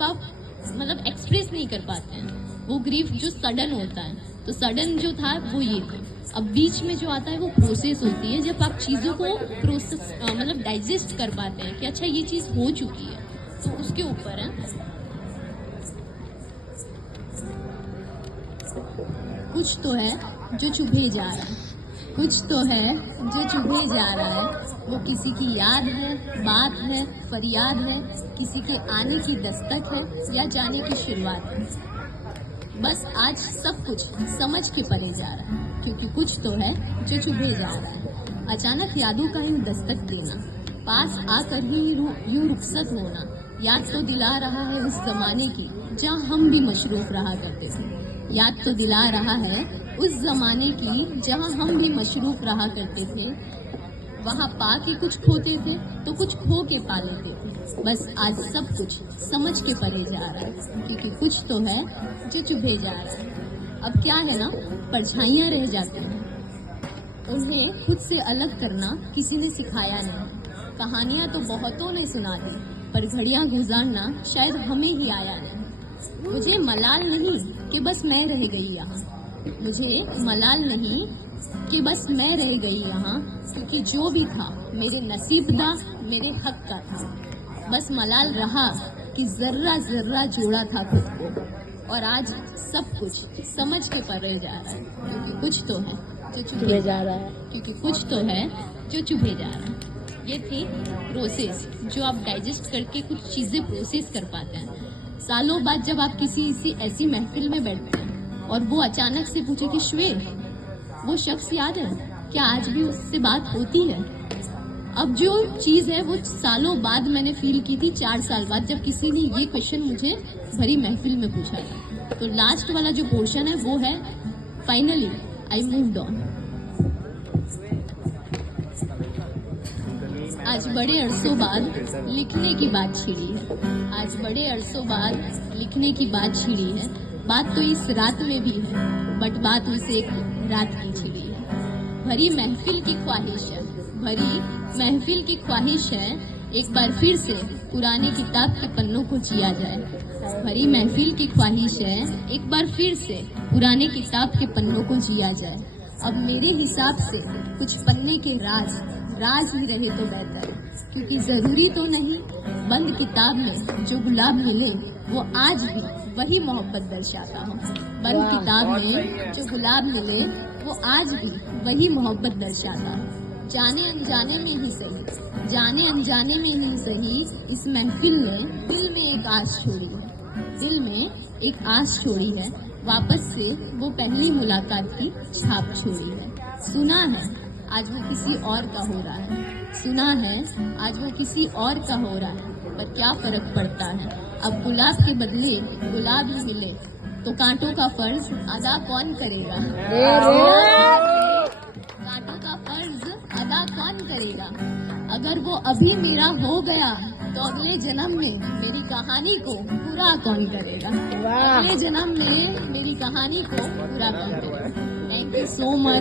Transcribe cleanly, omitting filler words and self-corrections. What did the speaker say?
Grief आप मतलब express नहीं कर पाते हैं, वो ग्रीफ जो सडन होता है। तो सडन जो था वो ये था। अब बीच में जो आता है वो प्रोसेस होती है, जब आप चीज़ों को प्रोसेस मतलब डाइजेस्ट कर पाते हैं कि अच्छा ये चीज़ हो चुकी है, तो उसके ऊपर है। कुछ तो है जो चुभे जा रहा है, कुछ तो है जो चुभे जा रहा है। वो किसी की याद है, बात है, फरियाद है, किसी के आने की दस्तक है या जाने की शुरुआत है। बस आज सब कुछ समझ के परे जा रहा है, क्योंकि कुछ तो है जो चुभे जा रहा है। अचानक यादों का यूं दस्तक देना, पास आकर ही यूं रुखसत होना, याद तो दिला रहा है उस जमाने की जहाँ हम भी मशरूफ रहा करते थे। याद तो दिला रहा है उस जमाने की जहाँ हम भी मशरूफ रहा करते थे। वहाँ पा के कुछ खोते थे तो कुछ खो के पा लेते थे। बस आज सब कुछ समझ के परे जा रहा है, क्योंकि कुछ तो है जो चुभे जा रहा है। अब क्या है ना, परछाइयाँ रह जाती हैं, उन्हें खुद से अलग करना किसी ने सिखाया नहीं। कहानियाँ तो बहुतों ने सुना दी, पर घड़ियाँ गुजारना शायद हमें ही आया नहीं। मुझे मलाल नहीं कि बस मैं रह गई यहाँ, मुझे मलाल नहीं कि बस मैं रह गई यहाँ, क्योंकि जो भी था मेरे नसीब का, मेरे हक का था। बस मलाल रहा कि जर्रा जर्रा जोड़ा था खुद को, और आज सब कुछ समझ के परे जा रहा है, क्योंकि कुछ तो है जो चुभे जा रहा है, क्योंकि कुछ तो है जो चुभे जा रहा है। ये थी प्रोसेस, जो आप डाइजेस्ट करके कुछ चीज़ें प्रोसेस कर पाते हैं। सालों बाद जब आप किसी ऐसी महफिल में बैठते हैं और वो अचानक से पूछे कि श्वेत, वो शख्स याद है क्या, आज भी उससे बात होती है? अब जो चीज़ है वो सालों बाद मैंने फील की थी, 4 साल बाद, जब किसी ने ये क्वेश्चन मुझे भरी महफिल में पूछा था। तो लास्ट वाला जो पोर्शन है वो है फाइनली आई मूव्ड ऑन। आज बड़े अरसों बाद लिखने की बात छिड़ी है, आज बड़े अरसों बाद लिखने की बात छिड़ी है। बात तो इस रात में भी है, बट बात उस एक रात की छिड़ी है। भरी महफिल की ख्वाहिश है, भरी महफिल की ख्वाहिश है, एक बार फिर से पुराने किताब के पन्नों को जिया जाए। भरी महफिल की ख्वाहिश है, एक बार फिर से पुराने किताब के पन्नों को जिया जाए। अब मेरे हिसाब से कुछ पन्ने के राज ही रहे तो बेहतर, क्योंकि जरूरी तो नहीं बंद किताब में जो गुलाब मिले वो आज भी वही मोहब्बत दर्शाता हो। बंद किताब में जो गुलाब मिले वो आज भी वही मोहब्बत दर्शाता हो। जाने अनजाने में ही सही, जाने अनजाने में ही सही, इस महफिल ने दिल में एक आस छोड़ी है, दिल में एक आस छोड़ी है। वापस से वो पहली मुलाकात की छाप छोड़ी है। सुना है आज वो किसी और का हो रहा है, सुना है आज वो किसी और का हो रहा है, पर क्या फर्क पड़ता है, अब गुलाब के बदले गुलाब ही मिले तो कांटों का फर्ज अदा कौन करेगा? कांटों का फर्ज अदा कौन करेगा? अगर वो अभी मेरा हो गया तो अगले जन्म में मेरी कहानी को पूरा कौन करेगा? अगले जन्म में मेरी कहानी को पूरा कौन करेगा? Thank you so much.